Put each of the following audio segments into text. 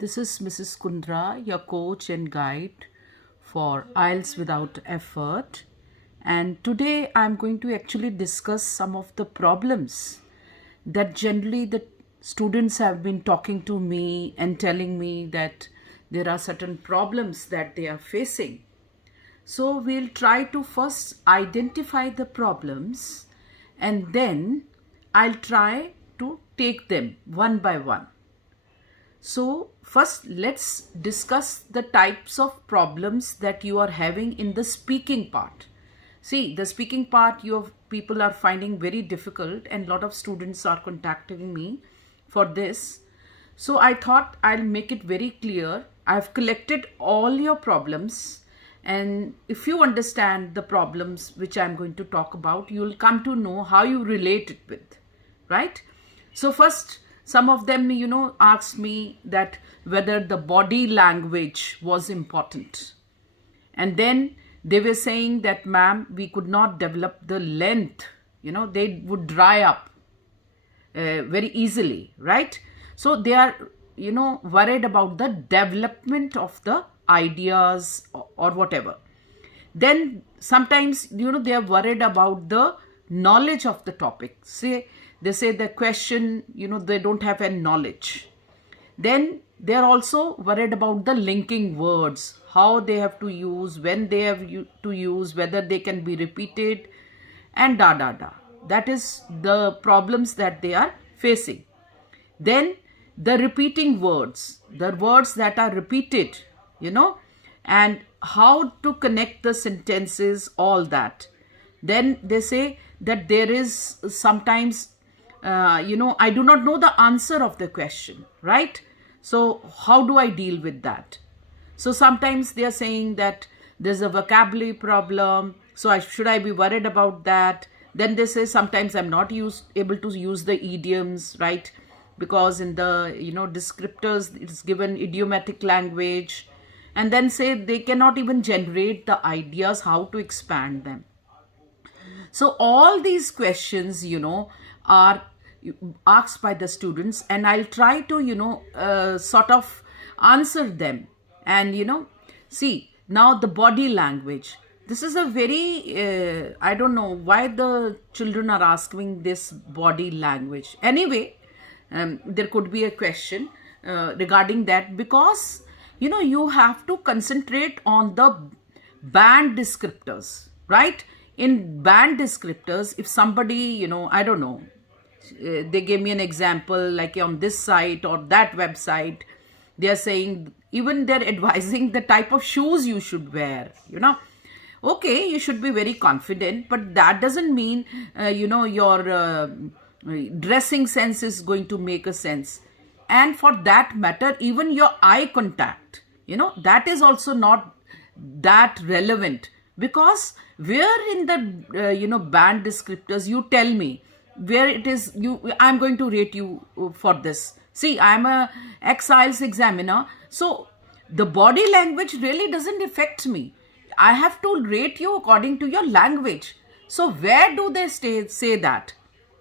This is Mrs. Kundra, your coach and guide for IELTS without effort. And today I'm going to actually discuss some of the problems that generally the students have been talking to me and telling me that there are certain problems that they are facing. So we'll try to first identify the problems and then I'll try to take them one by one. So first let's discuss the types of problems that you are having in the speaking part. See, the speaking part people are finding very difficult and a lot of students are contacting me for this. So I thought I'll make it very clear. I've collected all your problems, and if you understand the problems which I'm going to talk about, you'll come to know how you relate it with, right? So first, some of them, asked me that whether the body language was important. And then they were saying that, ma'am, we could not develop the length, they would dry up very easily, right? So they are, worried about the development of the ideas or whatever. Then sometimes, they are worried about the knowledge of the topic. They say the question, they don't have any knowledge. Then they are also worried about the linking words, how they have to use, when they have to use, whether they can be repeated, and That is the problems that they are facing. Then the repeating words, the words that are repeated, and how to connect the sentences, all that. Then they say that there is sometimes, I do not know the answer of the question, right? So how do I deal with that? So sometimes they are saying that there's a vocabulary problem. So should I be worried about that? Then they say sometimes I'm not able to use the idioms, right? Because in the, descriptors, it's given idiomatic language. And then say they cannot even generate the ideas how to expand them. So all these questions, are asked by the students, and I'll try to, sort of answer them. And, see, now the body language. This is a very, I don't know why the children are asking this body language. Anyway, there could be a question regarding that because, you have to concentrate on the band descriptors, right? In band descriptors, if somebody, I don't know, they gave me an example like on this site or that website, they are saying, even they're advising the type of shoes you should wear, Okay, you should be very confident, but that doesn't mean, your dressing sense is going to make a sense. And for that matter, even your eye contact, that is also not that relevant because where in the, band descriptors, you tell me where it is, I'm going to rate you for this. See, I'm a ex-IELTS examiner. So the body language really doesn't affect me. I have to rate you according to your language. So where do they say that?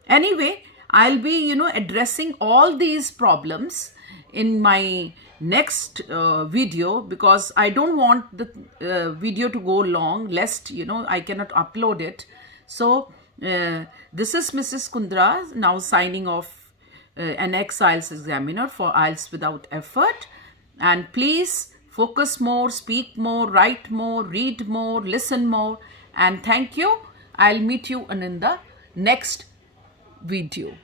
Anyway, I'll be, addressing all these problems in my next video because I don't want the video to go long lest, I cannot upload it. So this is Mrs. Kundra now signing off, an ex-IELTS examiner for IELTS without effort. And please focus more, speak more, write more, read more, listen more. And thank you. I'll meet you in the next video.